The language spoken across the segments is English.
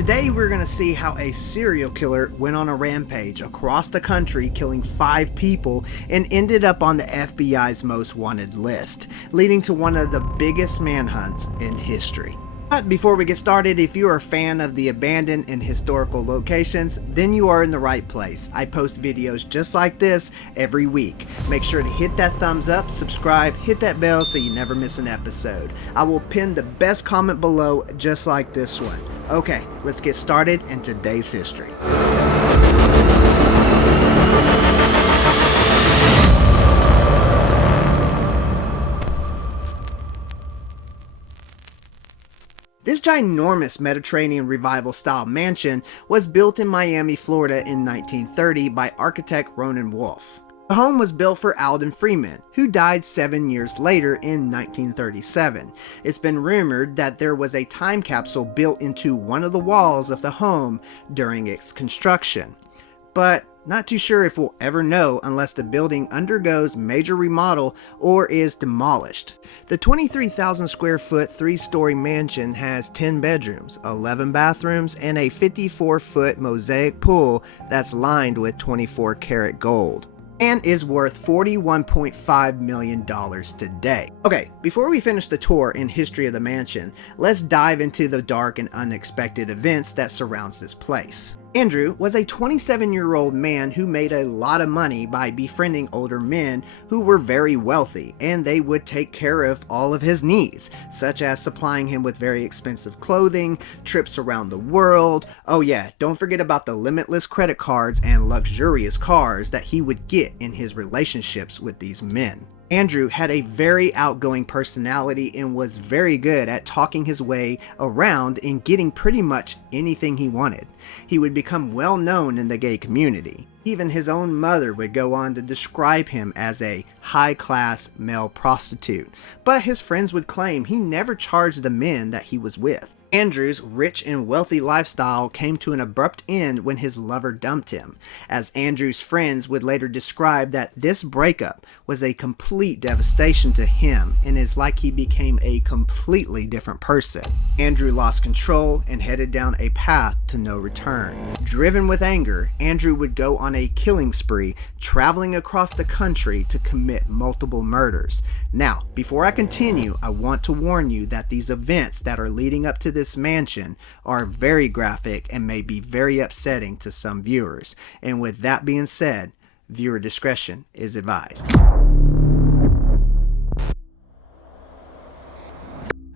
Today we're going to see how a serial killer went on a rampage across the country, killing 5 people, and ended up on the FBI's most wanted list, leading to one of the biggest manhunts in history. But before we get started, if you are a fan of the abandoned and historical locations, then you are in the right place. I post videos just like this every week. Make sure to hit that thumbs up, subscribe, hit that bell so you never miss an episode. I will pin the best comment below just like this one. Okay, let's get started in today's history. This ginormous Mediterranean Revival style mansion was built in Miami, Florida in 1930 by architect Ronan Wolf. The home was built for Alden Freeman, who died 7 years later in 1937. It's been rumored that there was a time capsule built into one of the walls of the home during its construction, but not too sure if we'll ever know unless the building undergoes major remodel or is demolished. The 23,000 square foot 3-story mansion has 10 bedrooms, 11 bathrooms, and a 54-foot mosaic pool that's lined with 24-karat gold, and is worth $41.5 million today. Okay, before we finish the tour and history of the mansion, let's dive into the dark and unexpected events that surrounds this place. Andrew was a 27-year-old man who made a lot of money by befriending older men who were very wealthy, and they would take care of all of his needs, such as supplying him with very expensive clothing, trips around the world. Oh yeah, don't forget about the limitless credit cards and luxurious cars that he would get in his relationships with these men. Andrew had a very outgoing personality and was very good at talking his way around and getting pretty much anything he wanted. He would become well known in the gay community. Even his own mother would go on to describe him as a high-class male prostitute, but his friends would claim he never charged the men that he was with. Andrew's rich and wealthy lifestyle came to an abrupt end when his lover dumped him, as Andrew's friends would later describe that this breakup was a complete devastation to him, and it's like he became a completely different person. Andrew lost control and headed down a path to no return. Driven with anger, Andrew would go on a killing spree, traveling across the country to commit multiple murders. Now, before I continue, I want to warn you that these events that are leading up to this mansion are very graphic and may be very upsetting to some viewers. And with that being said, viewer discretion is advised.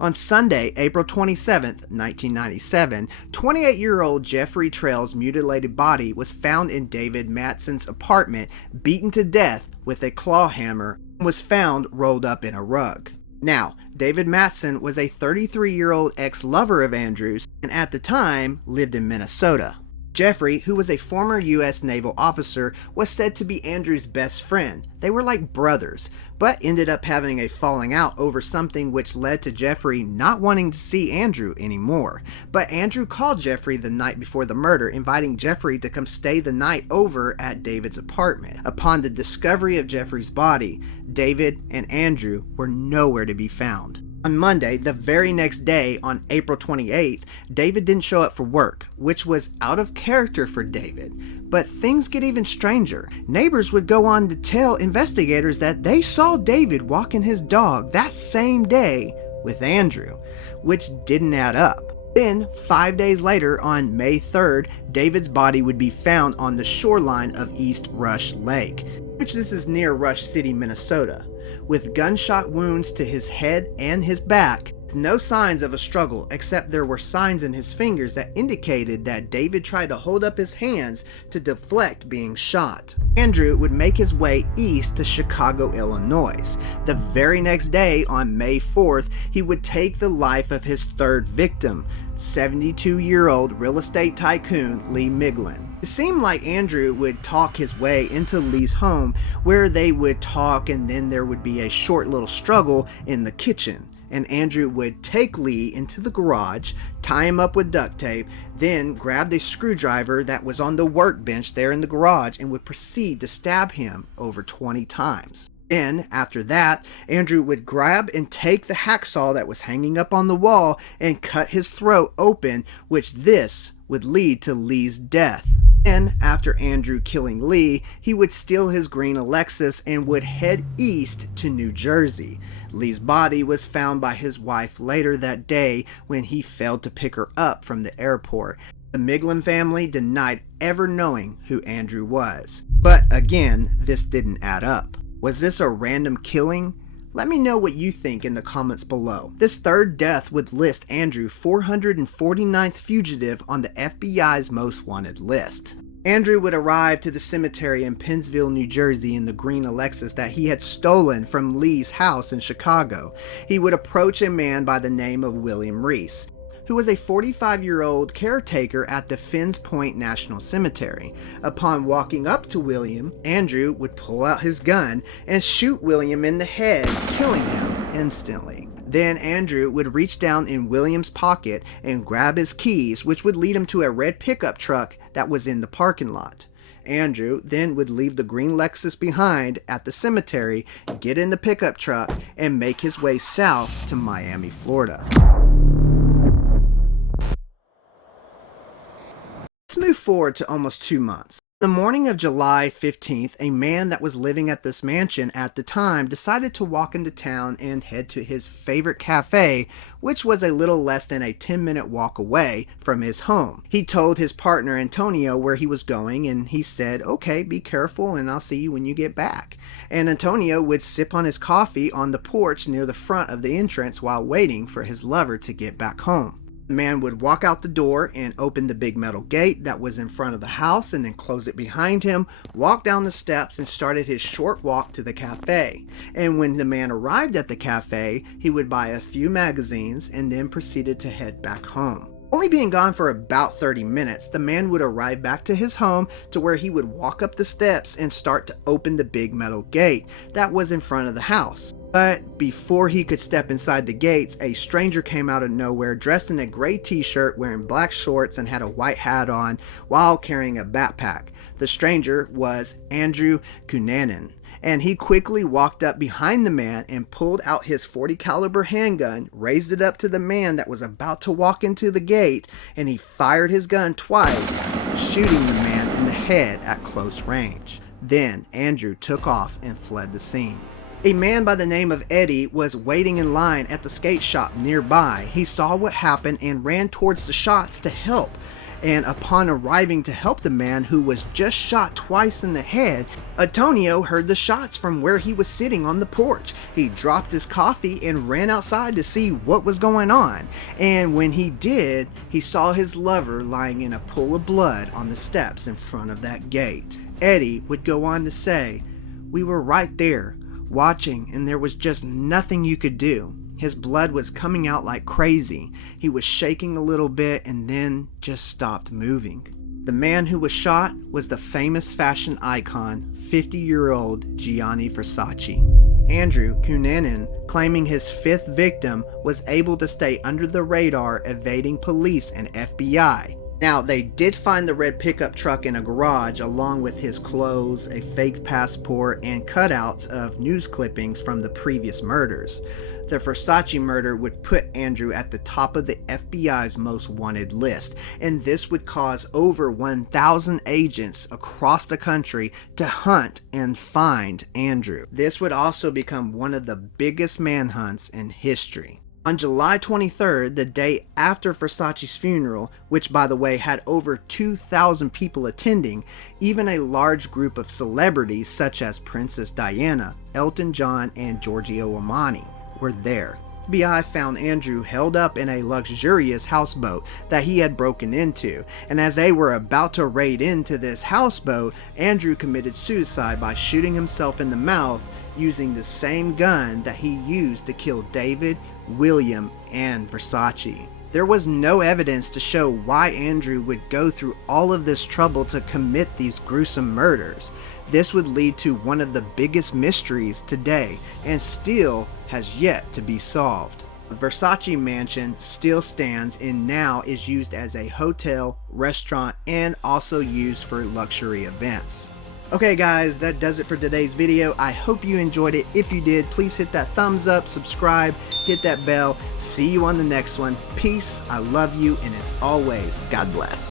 On Sunday, April 27th, 1997, 28-year-old Jeffrey Trail's mutilated body was found in David Matson's apartment, beaten to death with a claw hammer, and was found rolled up in a rug. Now, David Matson was a 33-year-old ex-lover of Andrew's and at the time lived in Minnesota. Jeffrey, who was a former U.S. naval officer, was said to be Andrew's best friend. They were like brothers, but ended up having a falling out over something which led to Jeffrey not wanting to see Andrew anymore. But Andrew called Jeffrey the night before the murder, inviting Jeffrey to come stay the night over at David's apartment. Upon the discovery of Jeffrey's body, David and Andrew were nowhere to be found. On Monday, the very next day, on April 28th, David didn't show up for work, which was out of character for David. But things get even stranger. Neighbors would go on to tell investigators that they saw David walking his dog that same day with Andrew, which didn't add up. Then, 5 days later, on May 3rd, David's body would be found on the shoreline of East Rush Lake, which this is near Rush City, Minnesota, with gunshot wounds to his head and his back. No signs of a struggle, except there were signs in his fingers that indicated that David tried to hold up his hands to deflect being shot. Andrew would make his way east to Chicago, Illinois. The very next day, on May 4th, he would take the life of his third victim, 72-year-old real estate tycoon Lee Miglin. It seemed like Andrew would talk his way into Lee's home, where they would talk and then there would be a short little struggle in the kitchen. And Andrew would take Lee into the garage, tie him up with duct tape, then grabbed a screwdriver that was on the workbench there in the garage and would proceed to stab him over 20 times. Then, after that, Andrew would grab and take the hacksaw that was hanging up on the wall and cut his throat open, which this would lead to Lee's death. Then, after Andrew killing Lee, he would steal his green Lexus and would head east to New Jersey. Lee's body was found by his wife later that day when he failed to pick her up from the airport. The Miglin family denied ever knowing who Andrew was. But again, this didn't add up. Was this a random killing? Let me know what you think in the comments below. This third death would list Andrew 449th fugitive on the FBI's most wanted list. Andrew would arrive to the cemetery in Pennsville, New Jersey in the green Lexus that he had stolen from Lee's house in Chicago. He would approach a man by the name of William Reese, who was a 45-year-old caretaker at the Finns Point National Cemetery. Upon walking up to William, Andrew would pull out his gun and shoot William in the head, killing him instantly. Then Andrew would reach down in William's pocket and grab his keys, which would lead him to a red pickup truck that was in the parking lot. Andrew then would leave the green Lexus behind at the cemetery, get in the pickup truck, and make his way south to Miami, Florida. Let's move forward to almost 2 months. The morning of July 15th, a man that was living at this mansion at the time decided to walk into town and head to his favorite cafe, which was a little less than a 10-minute walk away from his home. He told his partner Antonio where he was going, and he said, "Okay, be careful and I'll see you when you get back." And Antonio would sip on his coffee on the porch near the front of the entrance while waiting for his lover to get back home. The man would walk out the door and open the big metal gate that was in front of the house and then close it behind him, walk down the steps and started his short walk to the cafe. And when the man arrived at the cafe, he would buy a few magazines and then proceeded to head back home. Only being gone for about 30 minutes, the man would arrive back to his home to where he would walk up the steps and start to open the big metal gate that was in front of the house. But before he could step inside the gates, a stranger came out of nowhere dressed in a gray t-shirt, wearing black shorts and had a white hat on while carrying a backpack. The stranger was Andrew Cunanan, and he quickly walked up behind the man and pulled out his .40 caliber handgun, raised it up to the man that was about to walk into the gate, and he fired his gun twice, shooting the man in the head at close range. Then Andrew took off and fled the scene. A man by the name of Eddie was waiting in line at the skate shop nearby. He saw what happened and ran towards the shots to help. And upon arriving to help the man who was just shot twice in the head, Antonio heard the shots from where he was sitting on the porch. He dropped his coffee and ran outside to see what was going on. And when he did, he saw his lover lying in a pool of blood on the steps in front of that gate. Eddie would go on to say, "We were right there, watching, and there was just nothing you could do. His blood was coming out like crazy. He was shaking a little bit and then just stopped moving." The man who was shot was the famous fashion icon, 50-year-old Gianni Versace. Andrew Cunanan, claiming his fifth victim, was able to stay under the radar, evading police and FBI. Now, they did find the red pickup truck in a garage along with his clothes, a fake passport, and cutouts of news clippings from the previous murders. The Versace murder would put Andrew at the top of the FBI's most wanted list, and this would cause over 1,000 agents across the country to hunt and find Andrew. This would also become one of the biggest manhunts in history. On July 23rd, the day after Versace's funeral, which by the way had over 2,000 people attending, even a large group of celebrities such as Princess Diana, Elton John, and Giorgio Armani were there. FBI found Andrew held up in a luxurious houseboat that he had broken into, and as they were about to raid into this houseboat, Andrew committed suicide by shooting himself in the mouth using the same gun that he used to kill David, William, and Versace. There was no evidence to show why Andrew would go through all of this trouble to commit these gruesome murders. This would lead to one of the biggest mysteries today and still has yet to be solved. The Versace mansion still stands and now is used as a hotel, restaurant, and also used for luxury events. Okay guys, that does it for today's video. I hope you enjoyed it. If you did, please hit that thumbs up, subscribe, hit that bell. See you on the next one. Peace, I love you, and as always, God bless.